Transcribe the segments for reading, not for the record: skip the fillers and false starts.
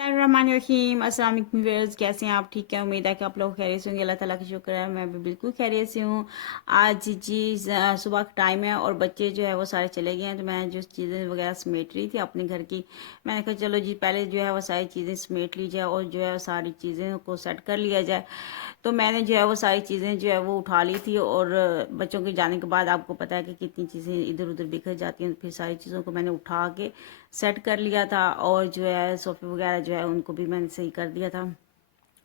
बिस्मिल्लाहिर्रहमानिर्रहीम। अस्सलाम वालेकुम व्यूअर्स, कैसे हैं आप? ठीक है, उम्मीद है कि आप लोग खैरियत से होंगे। अल्लाह ताला का शुक्र है, मैं भी बिल्कुल खैरियत से हूँ। आज जी सुबह का टाइम है और बच्चे जो है वो सारे चले गए हैं, तो मैं जो चीज़ें वगैरह समेट रही थी अपने घर की। मैंने कहा चलो जी पहले जो है वो सारी चीज़ें समेट ली जाए और जो है सारी चीज़ें को सेट कर लिया जाए। तो मैंने जो है वो सारी चीज़ें जो है वो उठा ली थी और बच्चों के जाने के बाद आपको पता है कि कितनी चीज़ें इधर उधर बिखर जाती हैं, तो फिर सारी चीज़ों को मैंने उठा के सेट कर लिया था और जो है सोफे वगैरह जो है उनको भी मैंने सही कर दिया था।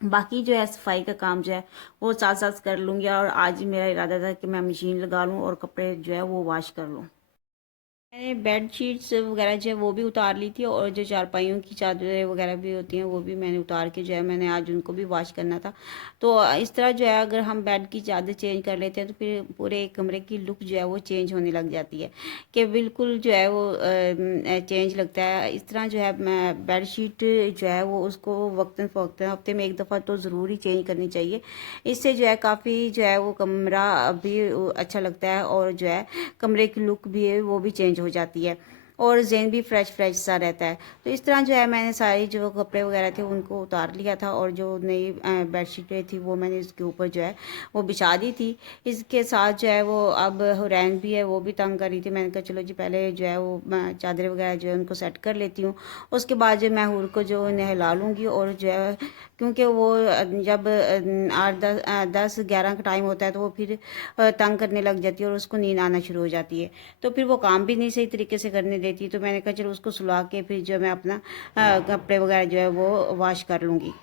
बाकी जो है सफाई का काम जो है वो साथ साथ कर लूँगी और आज मेरा इरादा था कि मैं मशीन लगा लूँ और कपड़े जो है वो वॉश कर लूँ। मैंने बेड शीट्स वगैरह जो है वो भी उतार ली थी और जो चारपाइयों की चादरें वगैरह भी होती हैं वो भी मैंने उतार के जो है मैंने आज उनको भी वॉश करना था। तो इस तरह जो है अगर हम बेड की चादर चेंज कर लेते हैं तो फिर पूरे कमरे की लुक जो है वो चेंज होने लग जाती है कि बिल्कुल जो है वो चेंज लगता है। इस तरह जो है मैं बेड शीट जो है वो उसको वक्तन फ़वक्तन हफ्ते में एक दफ़ा तो ज़रूर ही चेंज करनी चाहिए। इससे जो है काफ़ी जो है वो कमरा भी अच्छा लगता है और जो है कमरे की लुक भी है वो भी चेंज हो जाती है और ज़हन भी फ्रेश फ्रेश सा रहता है। तो इस तरह जो है मैंने सारी जो कपड़े वगैरह थे उनको उतार लिया था और जो नई बेडशीटें थी वो मैंने इसके ऊपर जो है वो बिछा दी थी। इसके साथ जो है वो अब हुरैन भी है वो भी तंग कर रही थी। मैंने कहा चलो जी पहले जो है वो चादर वगैरह जो है उनको सेट कर लेती हूँ, उसके बाद जो मैं हूर को जो नहला लूँगी और जो है क्योंकि वो जब 8 10 11 का टाइम होता है तो वो फिर तंग करने लग जाती है और उसको नींद आना शुरू हो जाती है, तो फिर वो काम भी नहीं सही तरीके से करने देती। तो मैंने कहा चलो उसको सुला के फिर जो मैं अपना कपड़े वगैरह जो है वो वॉश कर लूँगी।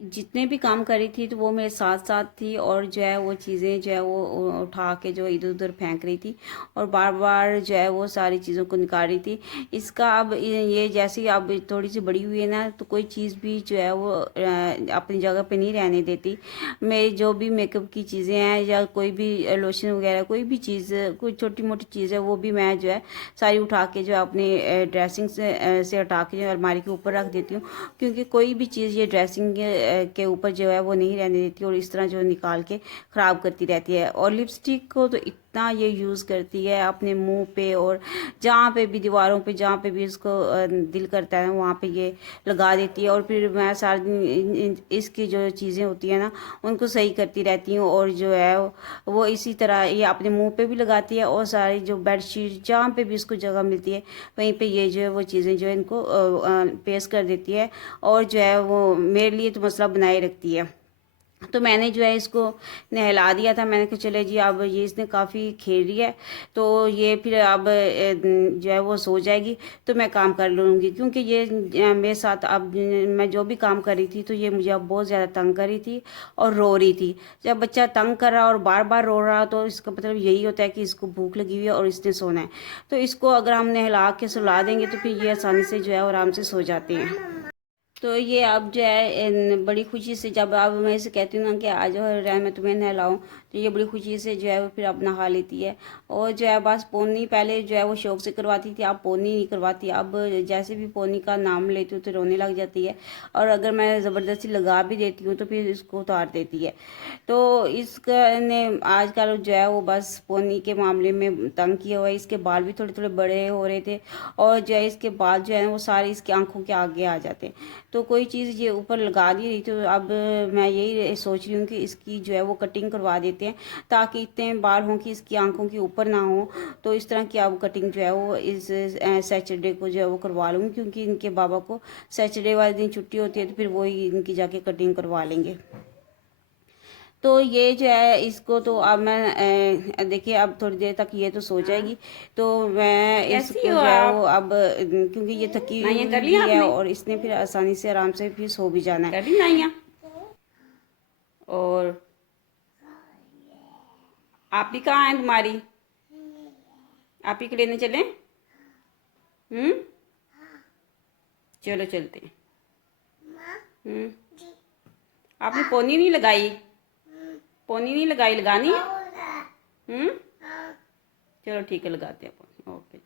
जितने भी काम करी थी तो वो मेरे साथ साथ थी और जो है वो चीज़ें जो है वो उठा के जो इधर उधर फेंक रही थी और बार बार जो है वो सारी चीज़ों को निकाल रही थी। इसका अब ये जैसे ही अब थोड़ी सी बड़ी हुई है ना तो कोई चीज़ भी जो है वो अपनी जगह पे नहीं रहने देती। मेरी जो भी मेकअप की चीज़ें हैं या कोई भी लोशन वगैरह कोई भी चीज़ कोई छोटी मोटी चीज़ है वो भी मैं जो है सारी उठा के जो है अपनी ड्रेसिंग से हटा के जो अलमारी के ऊपर रख देती हूँ, क्योंकि कोई भी चीज़ ये ड्रेसिंग के ऊपर जो है वो नहीं रहने देती और इस तरह जो निकाल के ख़राब करती रहती है। और लिपस्टिक को तो इतना ये यूज़ करती है अपने मुंह पे और जहाँ पे भी दीवारों पे जहाँ पे भी इसको दिल करता है वहाँ पे ये लगा देती है और फिर मैं सारा दिन इसकी जो चीज़ें होती है ना उनको सही करती रहती हूँ और जो है वो इसी तरह ये अपने मुंह पे भी लगाती है और सारी जो बेडशीट जहाँ पे भी इसको जगह मिलती है वहीं पे ये जो है वो चीज़ें जो है इनको पेश कर देती है और जो है वो मेरे लिए तो मसला बनाए रखती है। तो मैंने जो है इसको नहला दिया था। मैंने कहा चले जी अब ये इसने काफ़ी खेल रही है तो ये फिर अब जो है वो सो जाएगी तो मैं काम कर लूँगी, क्योंकि ये मेरे साथ अब मैं जो भी काम कर रही थी तो ये मुझे अब बहुत ज़्यादा तंग कर रही थी और रो रही थी। जब बच्चा तंग कर रहा और बार बार रो रहा तो इसका मतलब यही होता है कि इसको भूख लगी हुई है और इसने सोना है। तो इसको अगर हम नहला के सुला देंगे तो फिर ये आसानी से जो है आराम से सो जाते हैं। तो ये अब जो है बड़ी खुशी से जब अब मैं इसे कहती हूँ ना कि आ जाओ रैन मैं तुम्हें नहलाऊं तो ये बड़ी खुशी से जो है वो फिर अब नहा लेती है। और जो है बस पोनी पहले जो है वो शौक से करवाती थी, अब पोनी नहीं करवाती। अब जैसे भी पोनी का नाम लेती हूँ तो रोने लग जाती है और अगर मैं ज़बरदस्ती लगा भी देती हूँ तो फिर इसको उतार देती है। तो इसने आजकल जो है वो बस पोनी के मामले में तंग किया हुआ है। इसके बाल भी थोड़े थोड़े बड़े हो रहे थे और जो है इसके बाल जो है वो सारे इसकी आंखों के आगे आ जाते हैं। तो कोई चीज़ ये ऊपर लगा दी रही, तो अब मैं यही सोच रही हूँ कि इसकी जो है वो कटिंग करवा देते हैं ताकि इतने बाल हों कि इसकी आंखों के ऊपर ना हो। तो इस तरह की अब कटिंग जो है वो इस सैटरडे को जो है वो करवा लूँगी, क्योंकि इनके बाबा को सैटरडे वाले दिन छुट्टी होती है तो फिर वही इनकी जाके कटिंग करवा लेंगे। तो ये जो है इसको तो अब मैं देखिए अब थोड़ी देर तक ये तो सो जाएगी तो मैं कैसी इसको हो जो है वो आप? अब क्योंकि ये थकी नाइयाँ कर हुई लिया भी है आपने? और इसने फिर आसानी से आराम से फिर सो भी जाना है। कर ली नाइयाँ? और आप भी कहाँ हैं तुम्हारी? आप ही को लेने चलें? हम्म, चलो चलते हैं। हम्म, आपने पोनी नहीं लगाई? पोनी नहीं लगाई, लगानी है? हम्म, चलो ठीक है लगाते हैं पोनी। ओके।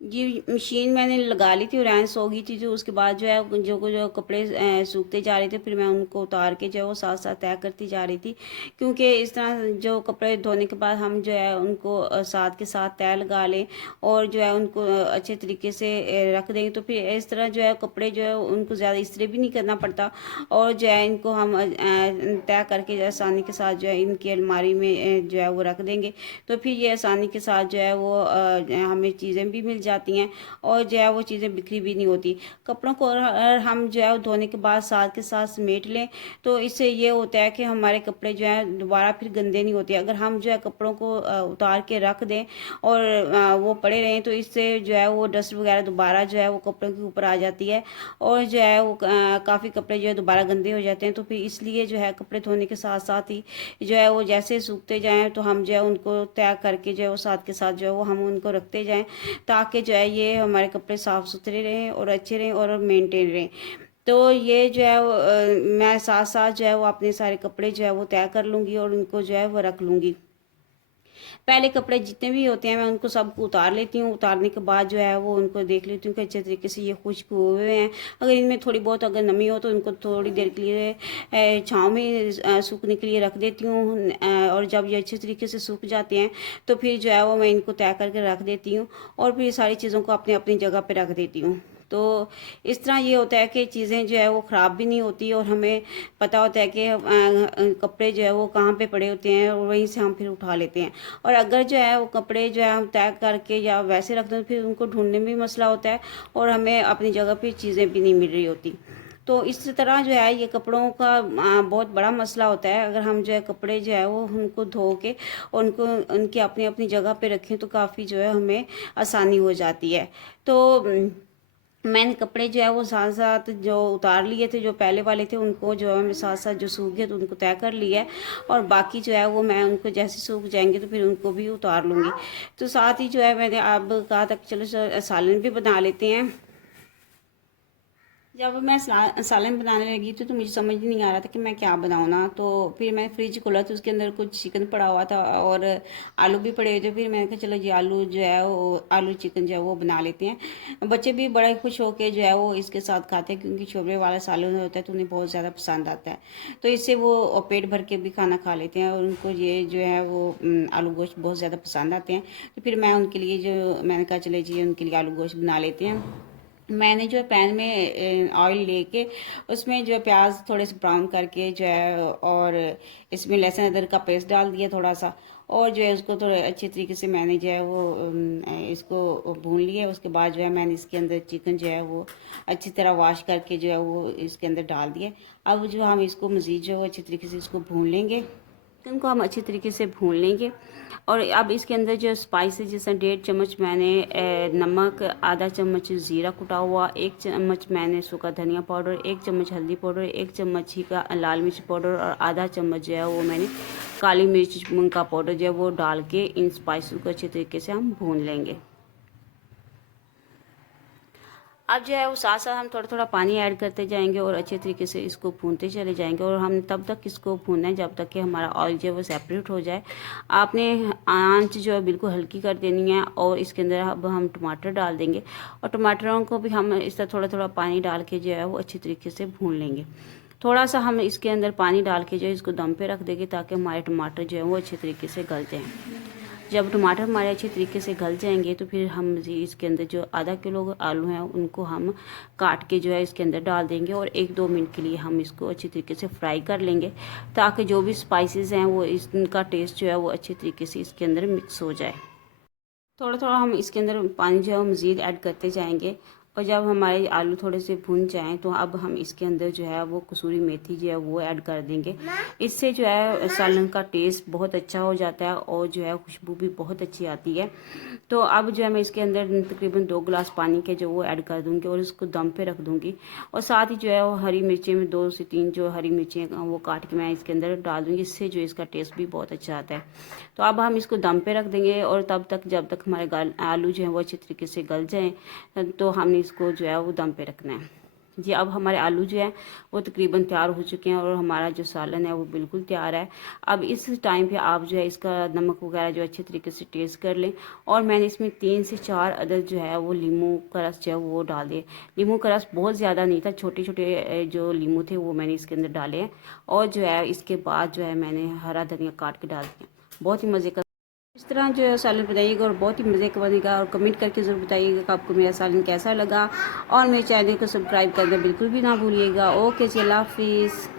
जी, मशीन मैंने लगा ली थी और रैंस हो गई थी, तो उसके बाद जो है जो कपड़े सूखते जा रहे थे, फिर मैं उनको उतार के जो है वो साथ साथ तय करती जा रही थी, क्योंकि इस तरह जो कपड़े धोने के बाद हम जो है उनको साथ के साथ तय लगा लें और जो है उनको अच्छे तरीके से रख देंगे, तो फिर इस तरह जो है कपड़े जो है उनको ज़्यादा इस्त्री भी नहीं करना पड़ता और जो है इनको हम तय करके आसानी के साथ जो है इनकी अलमारी में जो है वो रख देंगे, तो फिर ये आसानी के साथ जो है वो हमें चीज़ें भी मिल जाती हैं और जो है वो चीज़ें बिखरी भी नहीं होती। कपड़ों को अगर हम जो है धोने के बाद साथ के साथ समेट लें, तो इससे ये होता है कि हमारे कपड़े जो हैं दोबारा फिर गंदे नहीं होते। अगर हम जो है कपड़ों को उतार के रख दें और वो पड़े रहें, तो इससे जो है वो डस्ट वगैरह दोबारा जो है वो कपड़ों के ऊपर आ जाती है और जो है वो काफ़ी कपड़े जो है दोबारा गंदे हो जाते हैं। तो फिर इसलिए जो है कपड़े धोने के साथ साथ ही जो है वो जैसे सूखते जाएँ तो हम जो है उनको तय करके जो है वो साथ के साथ जो है वो हम उनको रखते जाएँ, ताकि जो है ये हमारे कपड़े साफ़ सुथरे रहें और अच्छे रहें और मेंटेन रहें। तो ये जो है वो मैं साथ साथ जो है वो अपने सारे कपड़े जो है वो तय कर लूँगी और उनको जो है वो रख लूँगी। पहले कपड़े जितने भी होते हैं मैं उनको सबको उतार लेती हूँ, उतारने के बाद जो है वो उनको देख लेती हूँ कि अच्छे तरीके से ये खुश्क हुए हैं। अगर इनमें थोड़ी बहुत अगर नमी हो तो उनको थोड़ी देर के लिए छाँव में सूखने के लिए रख देती हूँ और जब ये अच्छे तरीके से सूख जाते हैं तो फिर जो है वो मैं इनको तय करके रख देती हूँ और फिर सारी चीज़ों को अपनी अपनी जगह पर रख देती हूँ। तो इस तरह ये होता है कि चीज़ें जो है वो ख़राब भी नहीं होती और हमें पता होता है कि कपड़े जो है वो कहाँ पे पड़े होते हैं और वहीं से हम फिर उठा लेते हैं। और अगर जो है वो कपड़े जो है हम तय करके या वैसे रख दें, फिर उनको ढूंढने में भी मसला होता है और हमें अपनी जगह पे चीज़ें भी नहीं मिल रही होती। तो इस तरह जो है ये कपड़ों का बहुत बड़ा मसला होता है। अगर हम जो है कपड़े जो है वो उनको धो के और उनको उनकी अपनी अपनी जगह पे रखें तो काफ़ी जो है हमें आसानी हो जाती है। तो मैंने कपड़े जो है वो साथ साथ जो उतार लिए थे, जो पहले वाले थे उनको जो है मैं साथ साथ जो सूख गए तो उनको तय कर लिया है और बाकी जो है वो मैं उनको जैसे सूख जाएंगे तो फिर उनको भी उतार लूँगी। तो साथ ही जो है मैंने अब कहा था कि चलो सालन भी बना लेते हैं। जब मैं सालन बनाने लगी तो मुझे समझ नहीं आ रहा था कि मैं क्या बनाऊँ ना, तो फिर मैं फ्रिज खोला तो उसके अंदर कुछ चिकन पड़ा हुआ था और आलू भी पड़े हुए थे। फिर मैंने कहा चलो जी आलू जो है वो आलू चिकन जो है वो बना लेते हैं। बच्चे भी बड़े खुश होके जो है वो इसके साथ खाते हैं, क्योंकि शोरबे वाला सालन होता है तो उन्हें बहुत ज़्यादा पसंद आता है। तो इससे वो पेट भर के भी खाना खा लेते हैं और उनको ये जो है वो आलू गोश्त बहुत ज़्यादा पसंद आते हैं। तो फिर मैं उनके लिए जो मैंने कहा चले जी उनके लिए आलू गोश्त बना लेते हैं। मैंने जो है पैन में ऑयल लेके उसमें जो है प्याज थोड़े से ब्राउन करके जो है और इसमें लहसुन अदरक का पेस्ट डाल दिया थोड़ा सा और जो है उसको थोड़े अच्छे तरीके से मैंने जो है वो इसको भून लिया। उसके बाद जो है मैंने इसके अंदर चिकन जो है वो अच्छी तरह वॉश करके जो है वो इसके अंदर डाल दिया। अब जो हम इसको मज़ीद जो है अच्छी तरीके से इसको भून लेंगे, चिकन को हम अच्छी तरीके से भून लेंगे। और अब इसके अंदर जो स्पाइसेस जैसे 1.5 चम्मच मैंने नमक, आधा चम्मच ज़ीरा कुटा हुआ, 1 चम्मच मैंने सूखा धनिया पाउडर, 1 चम्मच हल्दी पाउडर, 1 चम्मच ही का लाल मिर्च पाउडर और आधा चम्मच जो है वो मैंने काली मिर्च का पाउडर जो है वो डाल के इन स्पाइसेस को अच्छे तरीके से हम भून लेंगे। अब जो है वो साथ साथ हम थोड़ा थोड़ा पानी ऐड करते जाएंगे और अच्छे तरीके से इसको भूनते चले जाएंगे और हम तब तक इसको भूनना है जब तक कि हमारा ऑयल जो है वो सेपरेट हो जाए। आपने आंच जो है बिल्कुल हल्की कर देनी है और इसके अंदर अब हम टमाटर डाल देंगे और टमाटरों को भी हम इस तरह थोड़ा थोड़ा पानी डाल के जो है वो अच्छी तरीके से भून लेंगे। थोड़ा सा हम इसके अंदर पानी डाल के जो है इसको दम पे रख देंगे ताकि हमारे टमाटर जो है वो अच्छे तरीके से गल जाएँ। जब टमाटर हमारे अच्छे तरीके से गल जाएंगे तो फिर हम इसके अंदर जो आधा किलो आलू हैं उनको हम काट के जो है इसके अंदर डाल देंगे और 1-2 मिनट के लिए हम इसको अच्छी तरीके से फ्राई कर लेंगे, ताकि जो भी स्पाइसेस हैं वो इसका टेस्ट जो है वो अच्छे तरीके से इसके अंदर मिक्स हो जाए। थोड़ा थोड़ा हम इसके अंदर पानी जो है वो मज़ीद ऐड करते जाएंगे और जब हमारे आलू थोड़े से भुन जाएं तो अब हम इसके अंदर जो है वो कसूरी मेथी जो है वो ऐड कर देंगे। इससे जो है सालन का टेस्ट बहुत अच्छा हो जाता है और जो है खुशबू भी बहुत अच्छी आती है। तो अब जो है मैं इसके अंदर तकरीबन 2 गिलास पानी के जो वो ऐड कर दूंगी और इसको दम पे रख दूंगी और साथ ही जो है वो हरी मिर्चें में 2 से 3 जो हरी मिर्चें वो काट के मैं इसके अंदर डाल दूंगी। इससे जो इसका टेस्ट भी बहुत अच्छा आता है। तो अब हम इसको दम पे रख देंगे और तब तक जब तक हमारे आलू जो है वो अच्छे तरीके से गल जाएँ तो हमने इसको जो है वो दम पे रखना है। जी अब हमारे आलू जो है वो तकरीबन तैयार हो चुके हैं और हमारा जो सालन है वो बिल्कुल तैयार है। अब इस टाइम पे आप जो है इसका नमक वगैरह जो अच्छे तरीके से टेस्ट कर लें। और मैंने इसमें 3 से 4 अदद जो है वो लीमू का रस जो है वो डाल दिए। लीमू का रस बहुत ज़्यादा नहीं था, छोटे छोटे जो लीमू थे वो मैंने इसके अंदर डाले हैं। और जो है इसके बाद जो है मैंने हरा धनिया काट के डाल दिया। बहुत ही मज़े का इस तरह जो है सालन बनाइएगा और बहुत ही मज़े का बनेगा। और कमेंट करके ज़रूर बताइएगा कि आपको मेरा सालन कैसा लगा। और मेरे चैनल को सब्सक्राइब करना बिल्कुल भी ना भूलिएगा। ओके जी, अल्लाह हाफिज़।